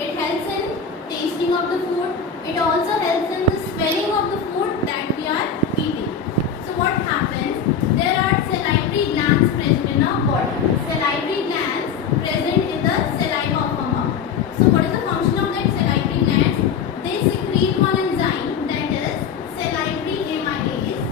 It helps in tasting of the food. It also helps in the smelling of the food that we are eating. So what happens? There are salivary glands present in our body. Salivary glands present in the saliva of our mouth. So what is the function of that salivary glands? They secrete one enzyme, that is salivary amylase.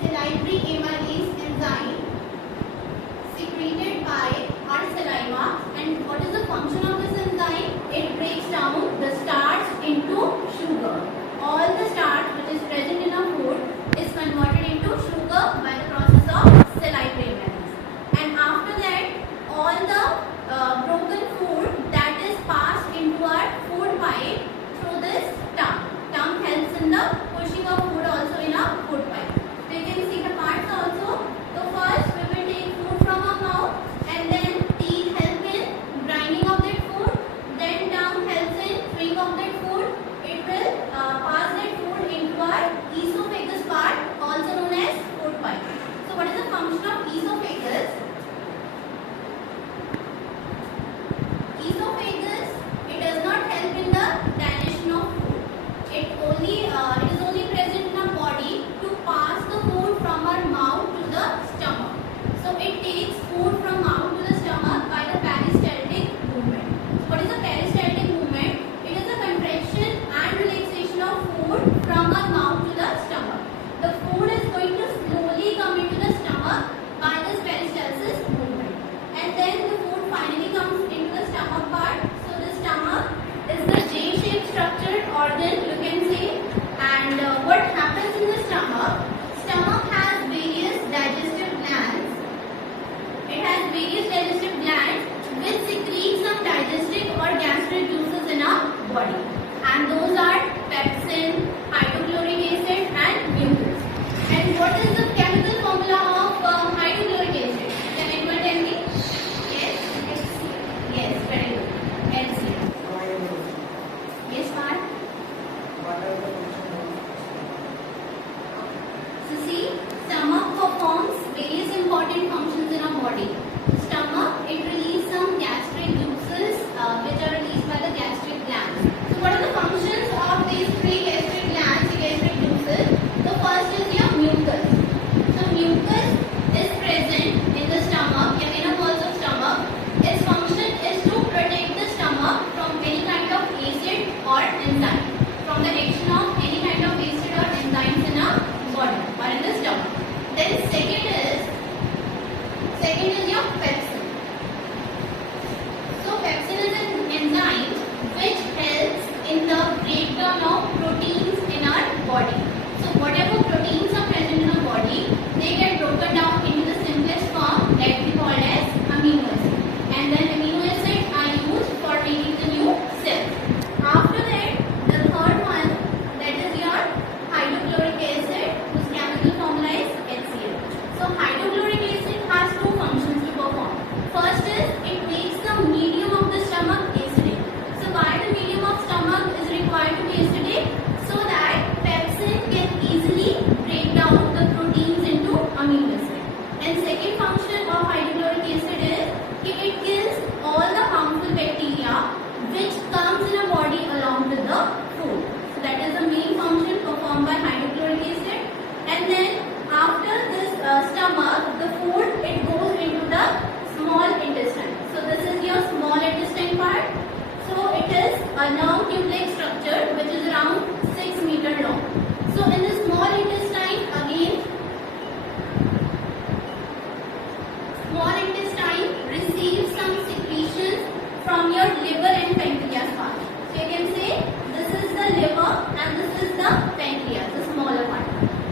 Salivary amylase enzyme secreted by our saliva. And what is the function of this enzyme? It breaks down the starch into sugar. All the starch which is present in our food is converted into sugar by the process of salivary amylase. And after that, all the broken food that is passed into our food pipe through this tongue. Tongue helps in the pushing of food also in our food pipe. So you can see the parts also. So first we will take food from our mouth, and then teeth help in grinding of that food. Then tongue helps in chewing of that food. It will pass that food into our esophagus part, also known as food pipe. So what is the function of esophagus? Esophagus, it does not help in the digestion of food. It is only present in our body to pass the food from our mouth to the stomach. So it takes food from mouth to the stomach by the peristaltic movement. So what is the peristaltic movement? It is the contraction and relaxation of food from our mouth to the stomach. The food is going to slowly come into the stomach by this peristalsis movement, and then the food finally comes into the stomach part. So the stomach is the J-shaped structured organ, you can say. And what happens in the stomach? Stomach has various digestive glands. It has various digestive glands which secrete some digestive or gastric juices in our body. And those are pepsin, hydrochloric acid and mucus. And what is the chemical formula of hydrochloric acid? Can anyone tell me? Yes? Yes, very good. HCl. Yes, Parth? So see, stomach performs various important functions in our body. Stomach, it releases some gastric juices which are released by the gastric glands. So what are the functions of these three gastric glands, the gastric juices? The first is your mucus. So mucus is present in the stomach, in inner walls of stomach. Its function is to protect the stomach from any kind of acid or enzyme, from the action of any kind of acid or enzymes in our body or in the stomach. Then second is your pepsin. So pepsin is an enzyme which helps in the breakdown of proteins in our body. So whatever proteins are present in our body, they get broken down into the simplest form that we call as amino acid. And then amino acids are used for making the new cells. After that, the third one, that is your hydrochloric acid, whose chemical formula is HCl. So hydrochloric acid has two functions to perform. First is it makes the medium of the stomach acidic. So why the medium of stomach is required to be acidic? So that pepsin can easily break down the proteins into amino acid. And second function of hydrochloric acid is it kills all the harmful bacteria which comes in a body along with the food. So that is the main function performed by hydrochloric acid. And then after this stomach, the food, it goes into the small intestine. So this is your small intestine part. So it is a long tube-like structure which is around 6 meters long. So in the small intestine, again, small intestine receives some secretions from your liver and pancreas part. So you can say this is the liver and this is the pancreas, the smaller part.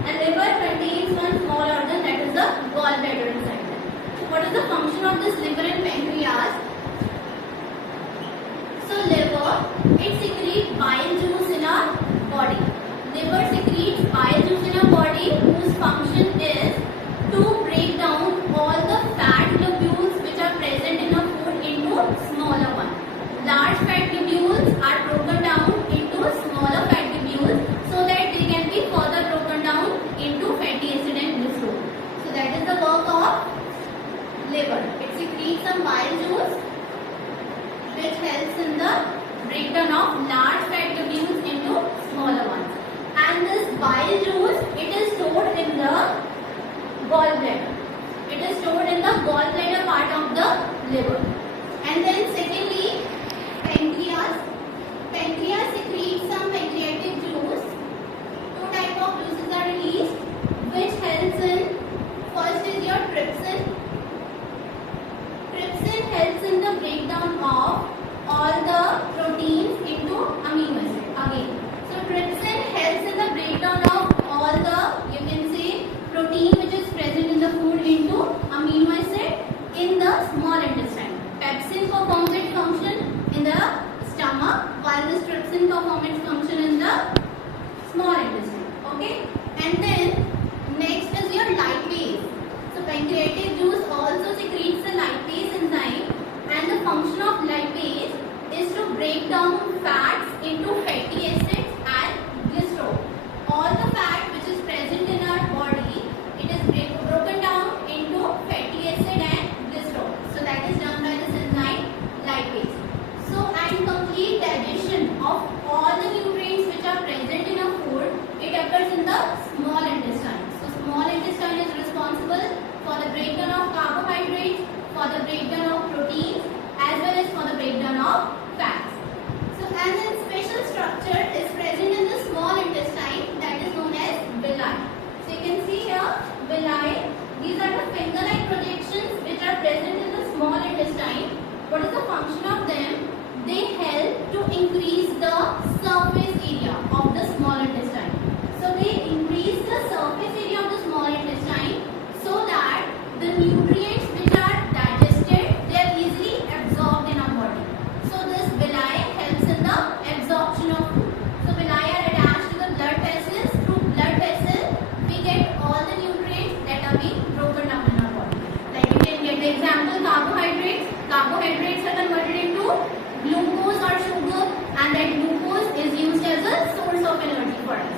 And liver contains one small organ, that is the gallbladder inside it. So what is the function of this liver and pancreas? So liver, it secretes bile juice in our body. Liver secretes bile juice in our body whose function is to break down all the fat globules which are present in our food into smaller ones. Large fat globules are broken down into smaller fat globules so that they can be further broken down into fatty acid and glycerol. So that is the work of liver. It secretes some bile juice which helps in the breakdown of large fat tubules into smaller ones. And this bile juice, it is stored in the gallbladder. It is stored in the gallbladder part of the liver. And then secondly, pancreas. Pancreas secretes some pancreatic juice. Two types of juices are released, which helps in, first is your trypsin. Trypsin helps in the breakdown of all the proteins into amino acid. Again, so trypsin helps in the breakdown of all the, you can say, protein which is present in the food into amino acid in the small intestine. Pepsin performs its function in the stomach, while this trypsin performs its function in the small intestine. Okay, and then next is your lipase. So pancreatic juice also secretes the lipase enzyme, and the function of lipase is to break down fats into fatty acids and glycerol. All the fat which is present in our body, it is broken down into fatty acid and glycerol. So that is done by this enzyme lipase. So and complete digestion of all the nutrients which are present in a food, it occurs in the small intestine. So small intestine is responsible for the breakdown of carbohydrates, for the breakdown of proteins, as well as for the breakdown of fats. So and then special structure is present in the small intestine, that is known as villi. So you can see here villi. These are the finger-like projections which are present in the small intestine. What is the function of them? They help to increase the surface area of the small intestine. So they increase the surface area of the small intestine so that the nutrients which are digested, they are easily absorbed in our body. So this villi helps in the absorption of food. So villi are attached to the blood vessels. Through blood vessels, we get all the nutrients that are being broken down in our body. Like you can get the example carbohydrates. Carbohydrates are converted into glucose or sugar, and that glucose is used as a source of energy for us.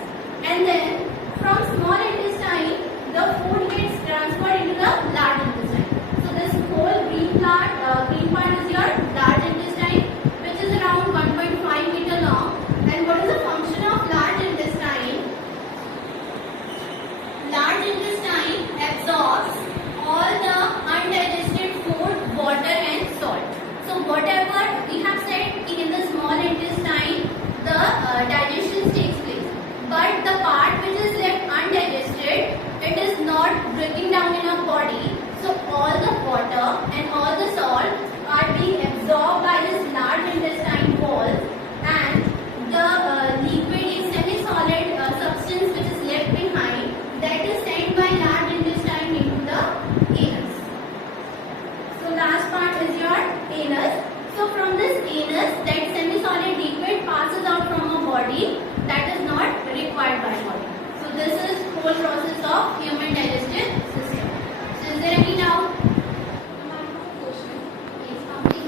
And then from small intestine, the food gets transferred into the large intestine. So this whole green part is your large intestine, which is around 1.5 meter long. And what is the function of large intestine? Large intestine absorbs all the undigested food, water and salt. So whatever we have said in the small intestine, the digestion takes place. But the part which is left undigested, it is not breaking down in our body. So all the water and all the salt are being absorbed by this large intestine walls, and the liquid semi-solid substance which is left behind, that is sent by large intestine into the anus. So last part is your anus. So from this anus, that semi-solid liquid passes out from our body, that is not required by body. So this is whole process of human digestive system. So is there any doubt?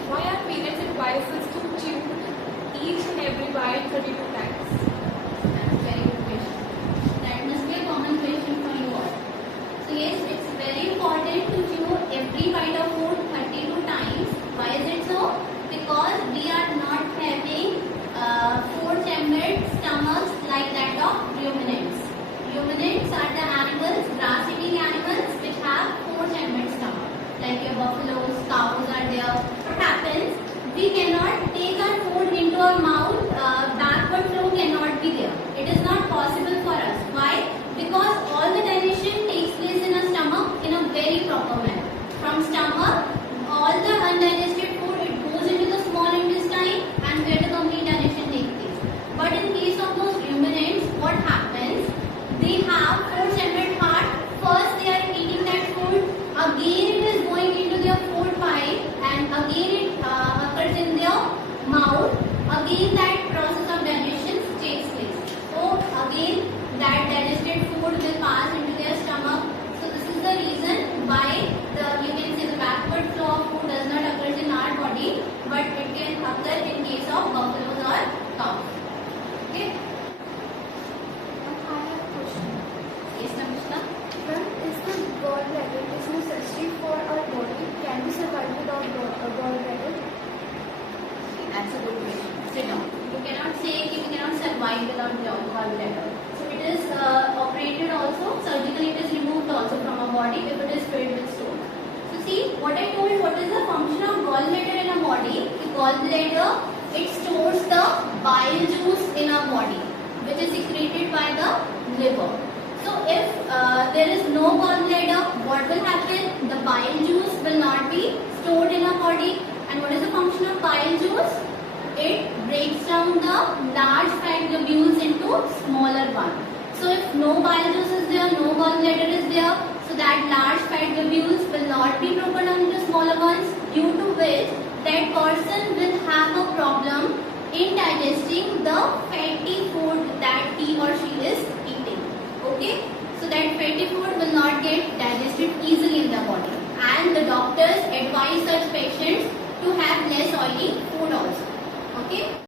Why are parents advised us to chew each and every bite 32 times? That's a very good question. That must be a common question for you all. So yes, it's very important to chew every bite of food 32 times. Why is it so? Because we are not having four-chambered stomachs like that of ruminants. Ruminants are the animals, grass-eating animals, which have four-chambered stomach. Like your buffaloes, cows are there. What happens? We cannot take our food into our mouth. Backward flow cannot be there. It is not possible for us. Why? Because all the digestion takes place in a stomach in a very proper manner. From stomach, all the undigested food, it goes into the small intestine, and where the complete digestion takes place. But in case of those ruminants, what happens? They have four-chambered heart. First they are eating that food, again it is going into their food pipe, and again it occurs in their mouth. Again that process of digestion takes place. So again that digested food will pass into their stomach. So this is the reason why you can say the backward flow of food does not occur in our body, but it can occur in case of buffaloes or cows. Okay? I have a question. Yes, Namishna? Ma'am, is the gallbladder necessary for our body? Can we survive without a gallbladder? bile without gallbladder. So it is operated also, surgically it is removed also from our body if it is filled with stone. So see what I told, what is the function of gallbladder in a body? The gallbladder, it stores the bile juice in our body, which is secreted by the liver. So if there is no gallbladder, what will happen? The bile juice will not be stored in our body. And what is the function of bile juice? It breaks down the large fat globules into smaller ones. So if no bile juice is there, no gallbladder is there, so that large fat globules will not be broken down into smaller ones, due to which that person will have a problem in digesting the fatty food that he or she is eating. Okay, so that fatty food will not get digested easily in the body, and the doctors advise such patients to have less oily food also. Okay.